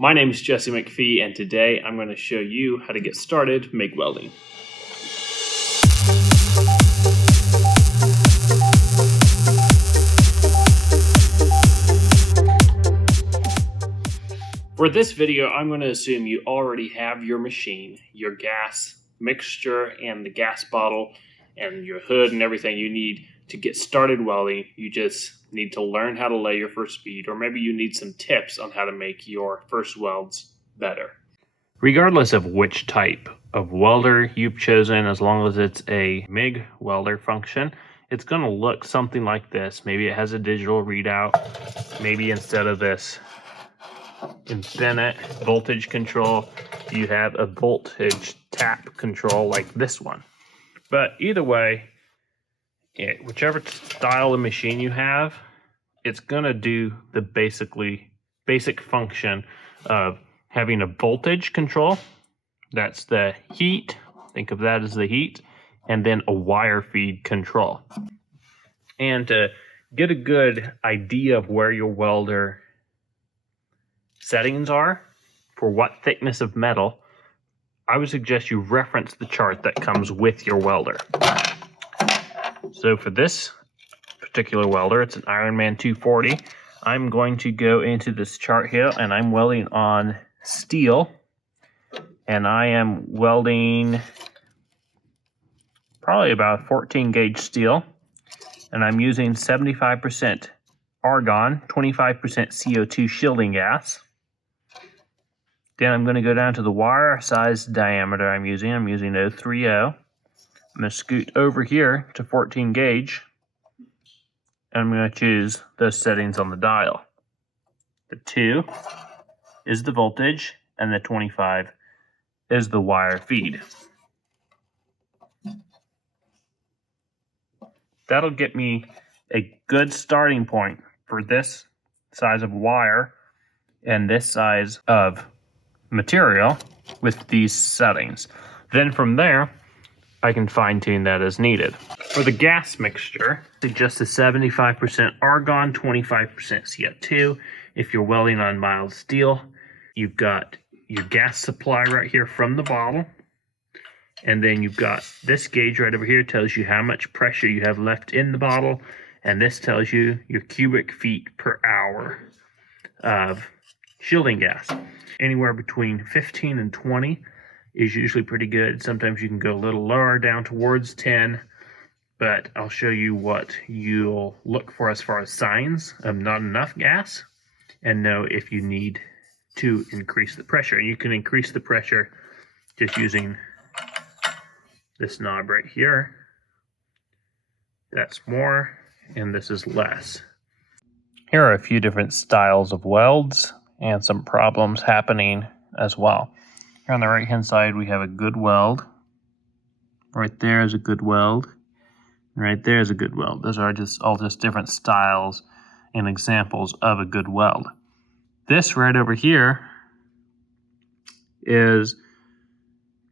My name is Jesse McPhee, and today I'm going to show you how to get started MIG welding. For this video, I'm going to assume you already have your machine, your gas mixture, and the gas bottle, and your hood and everything you need to get started welding. You just need to learn how to lay your first bead, or maybe you need some tips on how to make your first welds better. Regardless of which type of welder you've chosen, as long as it's a MIG welder function, it's going to look something like this. Maybe it has a digital readout. Maybe instead of this infinite voltage control, you have a voltage tap control like this one. But either way, whichever style of machine you have, it's going to do the basic function of having a voltage control. That's the heat. Think of that as the heat. And then a wire feed control. And to get a good idea of where your welder settings are for what thickness of metal, I would suggest you reference the chart that comes with your welder. So for this particular welder, it's an Ironman 240. I'm going to go into this chart here, and I'm welding on steel, and I am welding probably about 14 gauge steel, and I'm using 75% argon, 25% CO2 shielding gas. Then I'm going to go down to the wire size diameter I'm using 030. I'm going to scoot over here to 14 gauge. And I'm going to choose those settings on the dial. The 2 is the voltage, and the 25 is the wire feed. That'll get me a good starting point for this size of wire and this size of material with these settings. Then from there, I can fine tune that as needed. For the gas mixture, suggest a 75% argon, 25% CO2. If you're welding on mild steel, you've got your gas supply right here from the bottle. And then you've got this gauge right over here, tells you how much pressure you have left in the bottle. And this tells you your cubic feet per hour of shielding gas. Anywhere between 15 and 20 is usually pretty good. Sometimes you can go a little lower, down towards 10, but I'll show you what you'll look for as far as signs of not enough gas, and know if you need to increase the pressure. And you can increase the pressure just using this knob right here. That's more, and this is less. Here are a few different styles of welds and some problems happening as well. Here on the right hand side, we have a good weld. Right there is a good weld. And right there is a good weld. Those are all just different styles and examples of a good weld. This right over here is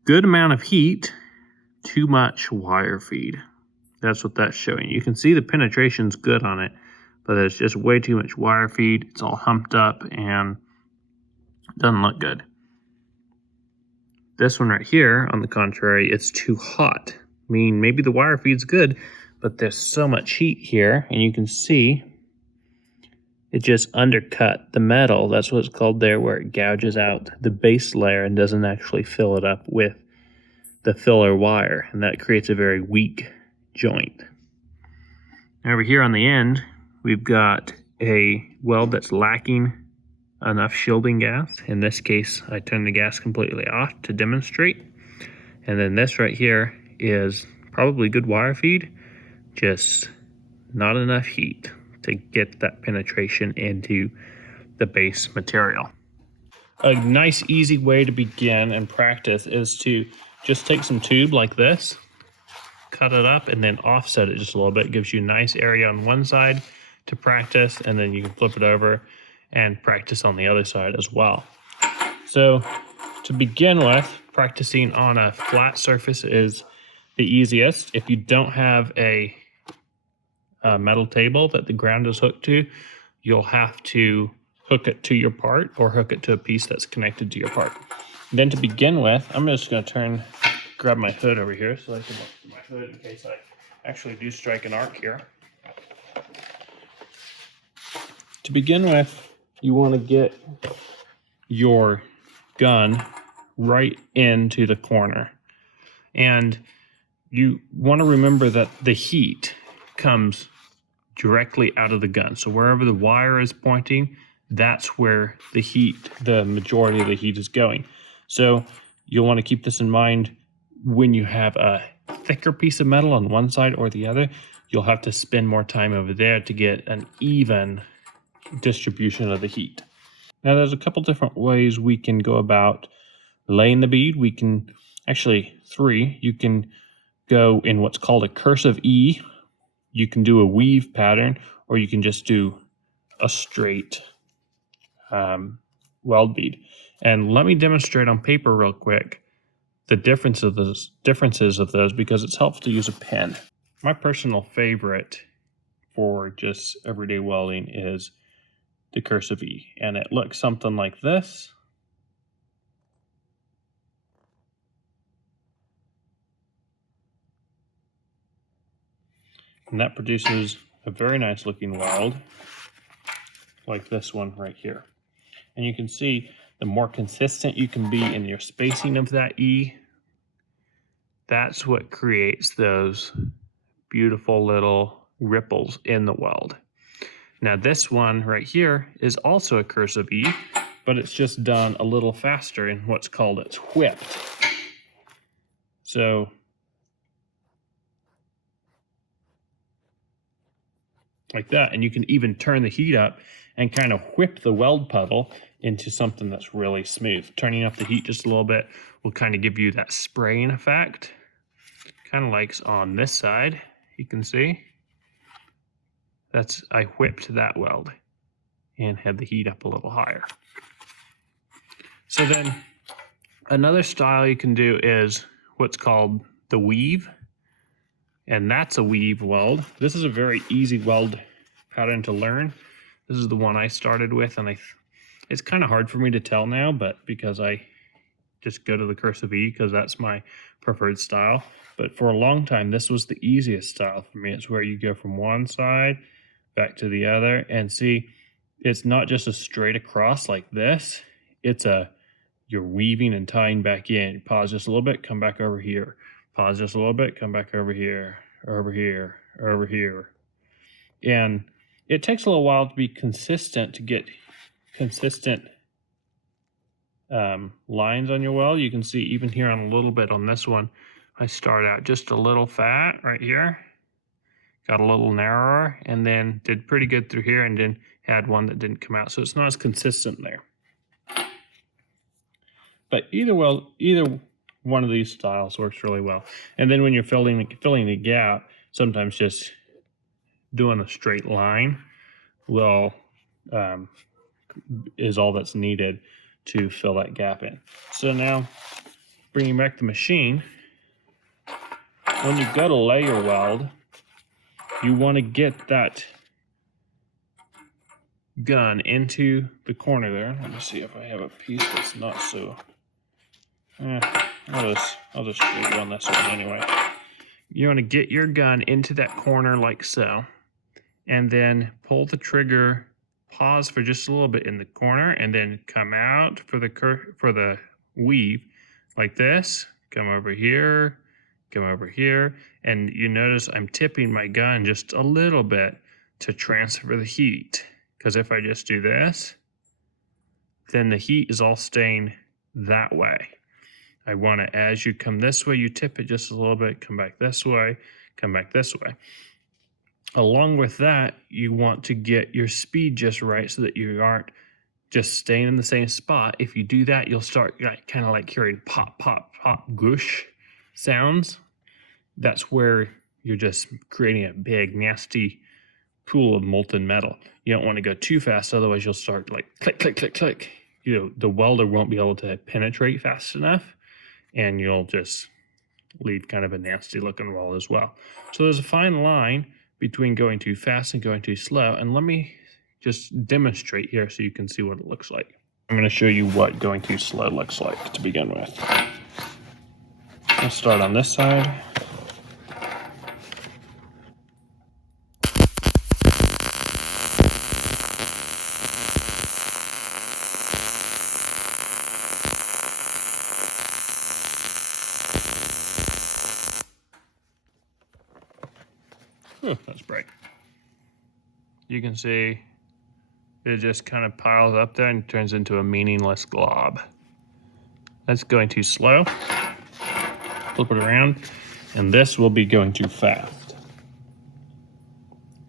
good amount of heat, too much wire feed. That's what that's showing. You can see the penetration's good on it, but there's just way too much wire feed. It's all humped up and doesn't look good. This one right here, on the contrary, it's too hot. I mean, maybe the wire feed's good, but there's so much heat here, and you can see it just undercut the metal. That's what it's called there, where it gouges out the base layer and doesn't actually fill it up with the filler wire, and that creates a very weak joint. Over here on the end, we've got a weld that's lacking enough shielding gas. In this case, I turned the gas completely off to demonstrate. And then this right here is probably good wire feed, just not enough heat to get that penetration into the base material. A nice easy way to begin and practice is to just take some tube like this, cut it up, and then offset it just a little bit. It gives you a nice area on one side to practice, and then you can flip it over and practice on the other side as well. So to begin with, practicing on a flat surface is the easiest. If you don't have a metal table that the ground is hooked to, you'll have to hook it to your part or hook it to a piece that's connected to your part. Then to begin with, I'm just going to grab my hood over here so I can look through my hood in case I actually do strike an arc here. To begin with, you want to get your gun right into the corner. And you want to remember that the heat comes directly out of the gun. So wherever the wire is pointing, that's where the majority of the heat is going. So you'll want to keep this in mind when you have a thicker piece of metal on one side or the other. You'll have to spend more time over there to get an even distribution of the heat. Now there's a couple different ways we can go about laying the bead. We can actually three. You can go in what's called a cursive E. You can do a weave pattern, or you can just do a straight weld bead. And let me demonstrate on paper real quick the differences of those because it's helpful to use a pen. My personal favorite for just everyday welding is the cursive E, and it looks something like this. And that produces a very nice looking weld like this one right here. And you can see the more consistent you can be in your spacing of that E, that's what creates those beautiful little ripples in the weld. Now this one right here is also a cursive E, but it's just done a little faster in what's called it's whipped. So like that, and you can even turn the heat up and kind of whip the weld puddle into something that's really smooth. Turning up the heat just a little bit will kind of give you that spraying effect, kind of like on this side. You can see I whipped that weld and had the heat up a little higher. So then another style you can do is what's called the weave, and that's a weave weld. This is a very easy weld pattern to learn. This is the one I started with, and it's kind of hard for me to tell now, but because I just go to the cursive E because that's my preferred style. But for a long time, this was the easiest style for me. It's where you go from one side back to the other, and see, it's not just a straight across like this. You're weaving and tying back in. Pause just a little bit, come back over here. Pause just a little bit, come back over here, over here, over here. And it takes a little while to be consistent, to get consistent lines on your weld. You can see even here on a little bit on this one, I start out just a little fat right here, got a little narrower, and then did pretty good through here, and then had one that didn't come out. So it's not as consistent there. But either one of these styles works really well. And then when you're filling the gap, sometimes just doing a straight line is all that's needed to fill that gap in. So now, bringing back the machine, when you go to lay your weld, you want to get that gun into the corner there. Let me see if I have a piece that's not so... I'll just show you on this one anyway. You want to get your gun into that corner like so, and then pull the trigger, pause for just a little bit in the corner, and then come out for the weave like this. Come over here, and you notice I'm tipping my gun just a little bit to transfer the heat, because if I just do this, then the heat is all staying that way. I want to, as you come this way, you tip it just a little bit, come back this way, come back this way. Along with that, you want to get your speed just right so that you aren't just staying in the same spot. If you do that, you'll start kind of like hearing pop, pop, pop, goosh sounds. That's where you're just creating a big, nasty pool of molten metal. You don't want to go too fast, otherwise you'll start like click, click, click, click. The welder won't be able to penetrate fast enough, and you'll just leave kind of a nasty looking weld as well. So there's a fine line between going too fast and going too slow. And let me just demonstrate here so you can see what it looks like. I'm going to show you what going too slow looks like to begin with. Let's start on this side. That's bright. You can see it just kind of piles up there and turns into a meaningless glob. That's going too slow. Flip it around, and this will be going too fast.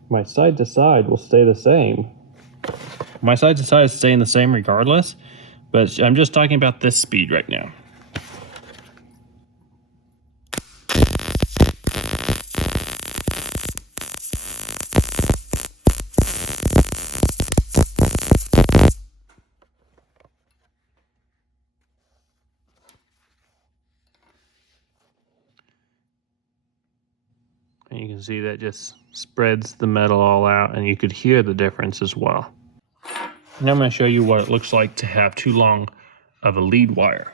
My side to side will stay the same. My side to side is staying the same regardless, but I'm just talking about this speed right now. And you can see that just spreads the metal all out, and you could hear the difference as well. Now I'm going to show you what it looks like to have too long of a lead wire.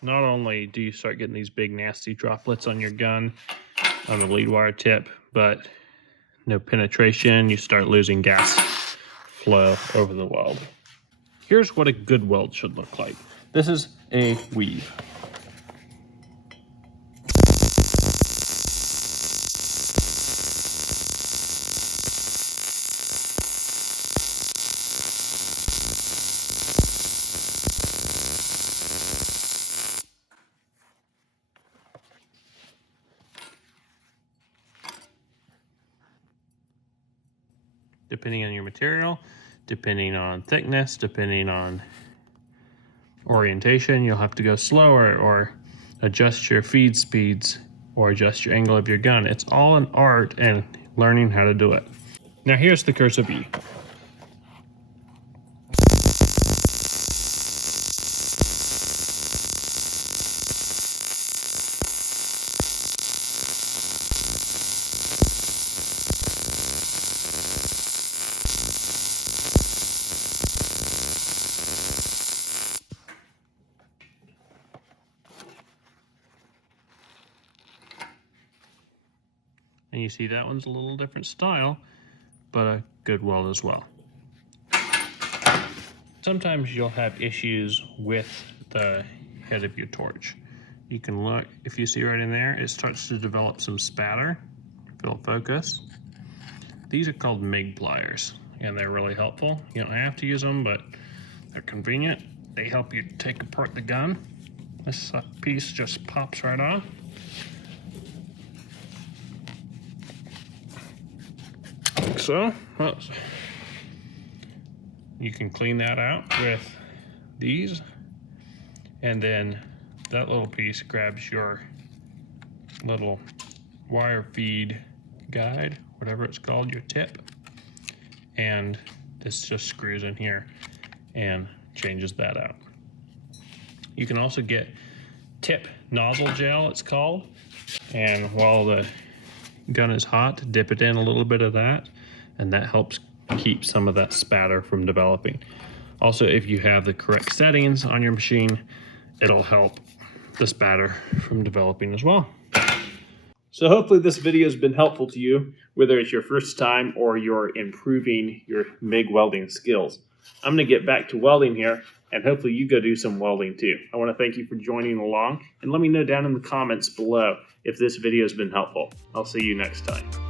Not only do you start getting these big nasty droplets on your gun on the lead wire tip, but no penetration, you start losing gas flow over the weld. Here's what a good weld should look like. This is a weave. Depending on your material, depending on thickness, depending on orientation, you'll have to go slower or adjust your feed speeds or adjust your angle of your gun. It's all an art and learning how to do it. Now here's the cursor B. And you see that one's a little different style, but a good weld as well. Sometimes you'll have issues with the head of your torch. You can look, if you see right in there, it starts to develop some spatter. If it'll focus. These are called Mig pliers, and they're really helpful. You don't have to use them, but they're convenient. They help you take apart the gun. This piece just pops right off. Like so. You can clean that out with these, and then that little piece grabs your little wire feed guide, whatever it's called, your tip, and this just screws in here and changes that out. You can also get tip nozzle gel, it's called, and while the gun is hot, dip it in a little bit of that, and that helps keep some of that spatter from developing. Also, if you have the correct settings on your machine, it'll help the spatter from developing as well. So hopefully this video has been helpful to you, whether it's your first time or you're improving your MIG welding skills. I'm going to get back to welding here, and hopefully you go do some welding too. I want to thank you for joining along, and let me know down in the comments below if this video has been helpful. I'll see you next time.